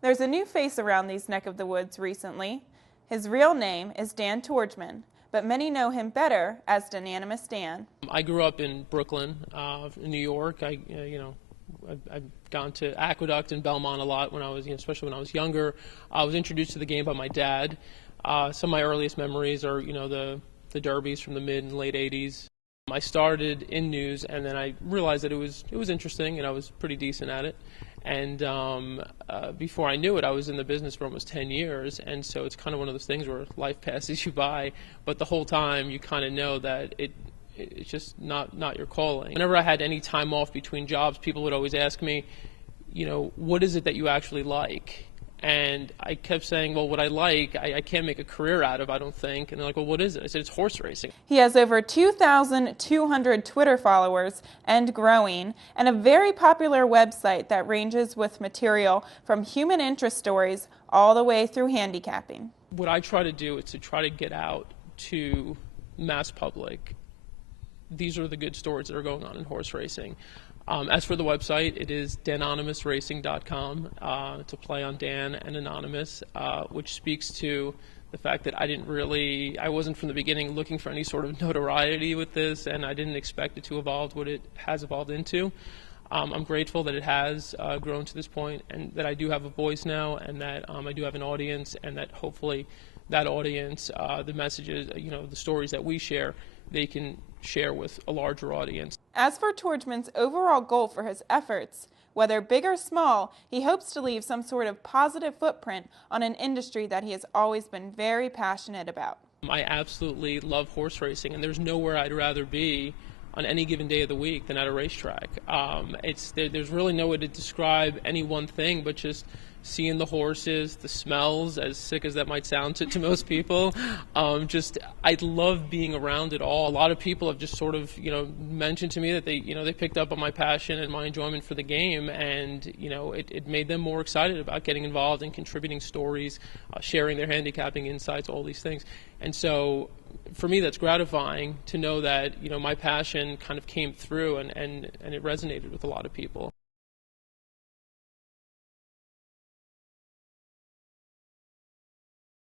There's a new face around these neck of the woods recently. His real name is Dan Tordjman, but many know him better as Dynanimous Dan. I grew up in Brooklyn, in New York. I've gone to Aqueduct and Belmont a lot when I was, especially when I was younger. I was introduced to the game by my dad. Some of my earliest memories are, the derbies from the mid and late '80s. I started in news, and then I realized that it was interesting, and I was pretty decent at it. And before I knew it, I was in the business for almost 10 years, and so it's kind of one of those things where life passes you by, but the whole time you kind of know that it's just not your calling. Whenever I had any time off between jobs, people would always ask me, what is it that you actually like? And I kept saying, well, what I like, I can't make a career out of, I don't think. And they're like, well, what is it? I said, it's horse racing. He has over 2,200 Twitter followers and growing, and a very popular website that ranges with material from human interest stories all the way through handicapping. What I try to do is to try to get out to mass public. These are the good stories that are going on in horse racing. As for the website, it is danonymousracing.com. It's a play on Dan and Anonymous, which speaks to the fact that I wasn't from the beginning looking for any sort of notoriety with this, and I didn't expect it to evolve what it has evolved into. I'm grateful that it has grown to this point, and that I do have a voice now, and that I do have an audience, and that hopefully that audience, the messages, the stories that we share, they can share with a larger audience. As for Tordjman's overall goal for his efforts, whether big or small, he hopes to leave some sort of positive footprint on an industry that he has always been very passionate about. I absolutely love horse racing, and there's nowhere I'd rather be on any given day of the week than at a racetrack. There's really no way to describe any one thing, but just seeing the horses, the smells, as sick as that might sound to most people. I love being around it all. A lot of people have just sort of, mentioned to me that they picked up on my passion and my enjoyment for the game, and, it made them more excited about getting involved and contributing stories, sharing their handicapping insights, all these things. And so for me, that's gratifying to know that, my passion kind of came through and it resonated with a lot of people.